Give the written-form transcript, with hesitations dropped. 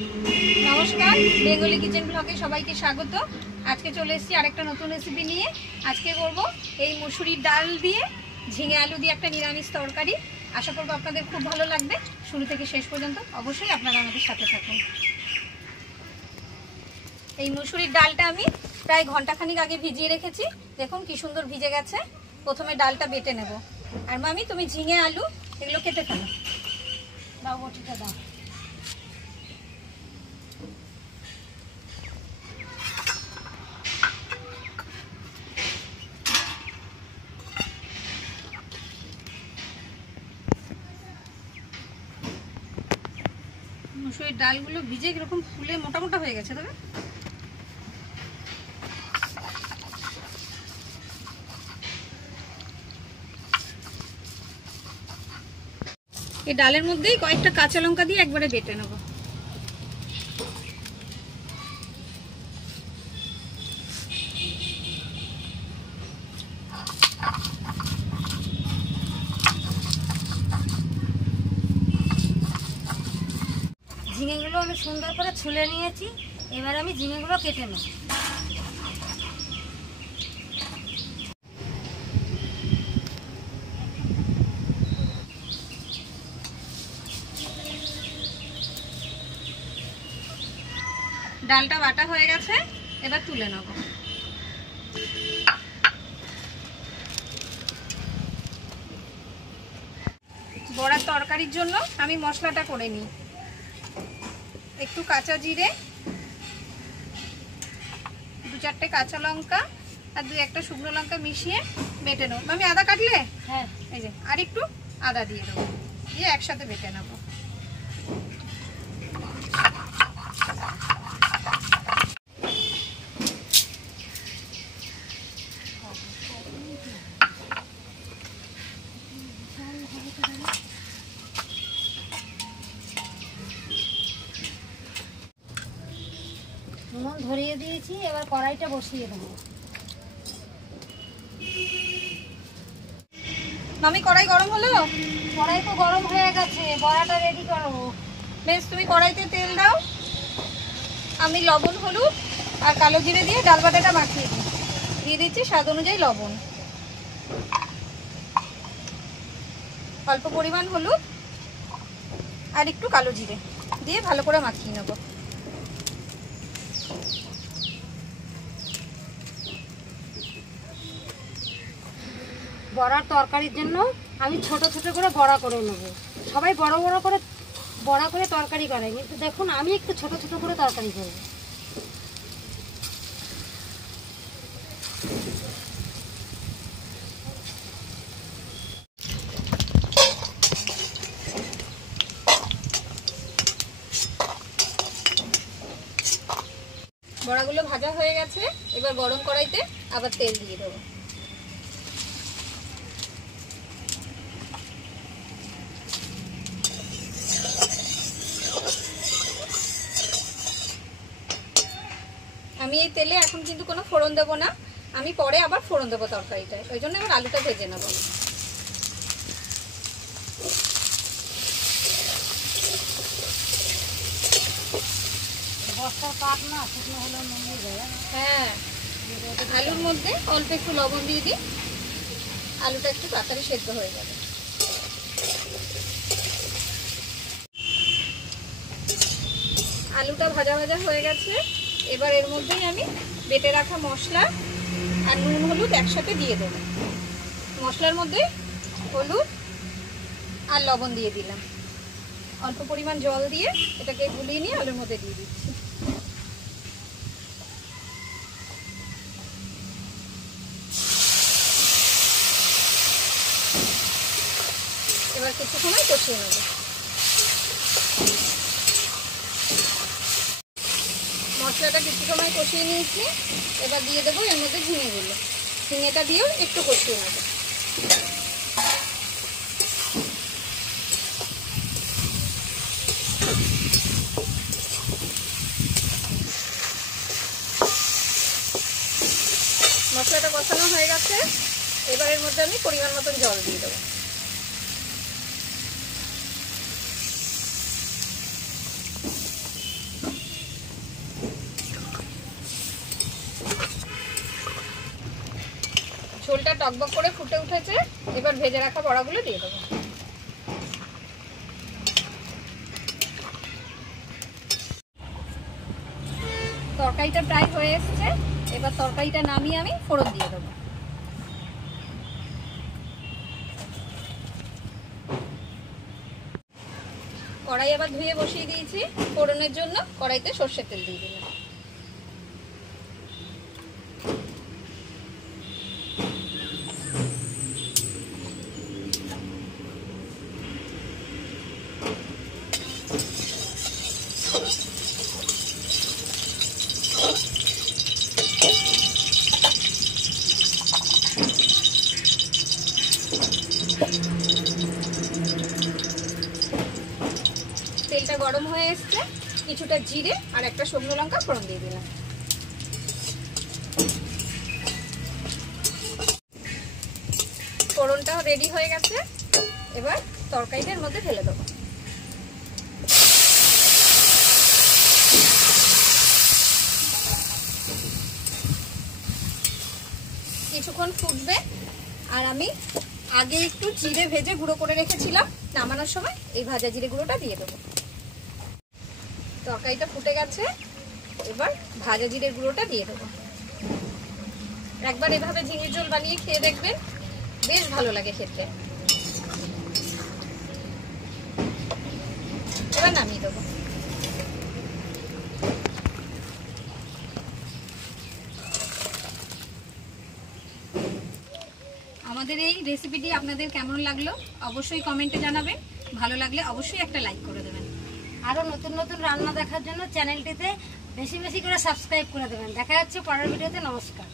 নমস্কার, Bengali kitchen ব্লগে সবাইকে স্বাগত। আজকে চলে এসেছি আরেকটা নতুন রেসিপি নিয়ে। আজকে করব এই মুসুরির ডাল দিয়ে ঝিঙে আলু দিয়ে একটা নিরামিষ তরকারি। আশা করব আপনাদের খুব ভালো লাগবে। শুরু থেকে শেষ পর্যন্ত অবশ্যই আপনারা আমাদের সাথে থাকুন। এই মুসুরির ডালটা আমি প্রায় ঘন্টাখানিক আগে ভিজিয়ে রেখেছি। দেখুন কি সুন্দর ভিজে গেছে। প্রথমে ডালটা বেটে নেব। আর মামি তুমি ঝিঙে আলু এগুলো কেটে ফেলো। দাও বটিটা দাও। মুসুরির ডালগুলো ভিজে এরকম ফুলে মোটা মোটা হয়ে গেছে। তবে এই ডালের মধ্যেই কয়েকটা কাঁচা লঙ্কা দিয়ে একবারে বেটে নেব। ঝিঙেগুলো আমি সুন্দর করে ছুলে নিয়েছি। এবার আমি ঝিঙেগুলো কেটে নেব। ডালটা বাটা হয়ে গেছে, এবার তুলে নেব। বড়ার তরকারির জন্য আমি মশলাটা করে নিই। একটু কাঁচা জিরে, 2-4টে কাঁচা লঙ্কা আর 2-1টা শুকনো লঙ্কা মিশিয়ে বেটে নেব। আমি আদা কাটলে? হ্যাঁ, এই যে আর একটু আদা দিয়ে দেবো, দিয়ে একসাথে বেটে নেব। নুন ধরিয়ে দিয়েছি, এবার কড়াইটা বসিয়ে দেবো। মামি কড়াই গরম হলো? কড়াই তো গরম হয়ে গেছে, বড়াটা রেডি করো। বেশ, তুমি কড়াইতে তেল দাও। আমি লবণ, হলুদ আর কালো জিরে দিয়ে ডাল বাটাটা মাখিয়ে দিই। দিয়ে দিচ্ছি স্বাদ অনুযায়ী লবণ, অল্প পরিমাণ হলুদ আর একটু কালো জিরে দিয়ে ভালো করে মাখিয়ে নেব। বড়ার তরকারির জন্য আমি ছোট ছোট করে বড়া করে নেব। সবাই বড় বড় করে বড়া করে তরকারি করে, কিন্তু দেখুন আমি একটু ছোট ছোট করে তরকারি করব। বড়াগুলো ভাজা হয়ে গেছে, এবার গরম কড়াইতে আবার তেল দিয়ে দেবো। আমি এই তেলে এখন কিন্তু কোনো ফোড়ন দেবো না, আমি পরে আবার ফোড়ন দেবো তরকারিটায়। ওই জন্য এবার আলুটা ভেজে নেব। বস্তার পাক না শুকনো হলে নুন দিয়ে দেয়। হ্যাঁ, আলুর মধ্যে অল্প একটু লবণ দিয়ে দিই, আলুটা একটু তাড়াতাড়ি সেদ্ধ হয়ে যাবে। আলুটা ভাজা ভাজা হয়ে গেছে, এবার এর মধ্যেই আমি বেটে রাখা মশলা আর নুন হলুদ একসাথে দিয়ে দেবো। মশলার মধ্যে হলুদ আর লবণ দিয়ে দিলাম, অল্প পরিমাণ জল দিয়ে এটাকে গুলিয়ে নিয়ে আলুর মধ্যে দিয়ে দিচ্ছি। এবার কিছু সময় কষিয়ে নেব। মশলাটা কিছু সময় কষিয়ে নিয়েছি, এবার দিয়ে দেবো এর মধ্যে ঝিঙেগুলো। ঝিঙেটা দিয়েও একটু কষিয়ে নেব। মশলাটা কষানো হয়ে গেছে, এবার এর মধ্যে আমি পরিমাণ মতন জল দিয়ে দেবো। ঝোলটা টকবক করে ফুটে উঠেছে, এবার ভেজে রাখা বড়াগুলো দিয়ে দেবো। তরকারিটা প্রায় হয়ে এসছে, এবার তরকারিটা নামিয়ে আমি ফোড়ন দিয়ে দেবো। কড়াই আবার ধুয়ে বসিয়ে দিয়েছি, ফোড়নের জন্য কড়াইতে সর্ষের তেল দিয়ে দিলাম। তেলটা গরম হয়ে এসছে, কিছুটা জিরে আর একটা শুকনো লঙ্কা ফোড়ন দিয়ে দিলাম। ফোড়নটা রেডি হয়ে গেছে, এবার তরকারিটার মধ্যে ঢেলে দেবো। কিছুক্ষণ ফুটবে, আর আমি আগে একটু জিরে ভেজে গুঁড়ো করে রেখেছিলাম, নামানোর সময় এই ভাজা জিরে গুঁড়োটা দিয়ে দেবো। তরকারিটা ফুটে গেছে, এবার ভাজা জিরের গুঁড়োটা দিয়ে দেবো। একবার এভাবে ঝিঙের ঝোল বানিয়ে খেয়ে দেখবেন, বেশ ভালো লাগে খেতে। এবার নামিয়ে দেবো। আমাদের এই রেসিপিটি আপনাদের কেমন লাগলো অবশ্যই কমেন্টে জানাবেন। ভালো লাগলে অবশ্যই একটা লাইক করে দেবেন। আরও নতুন নতুন রান্না দেখার জন্য চ্যানেলটিতে বেশি বেশি করে সাবস্ক্রাইব করে দেবেন। দেখা যাচ্ছে পরের ভিডিওতে। নমস্কার।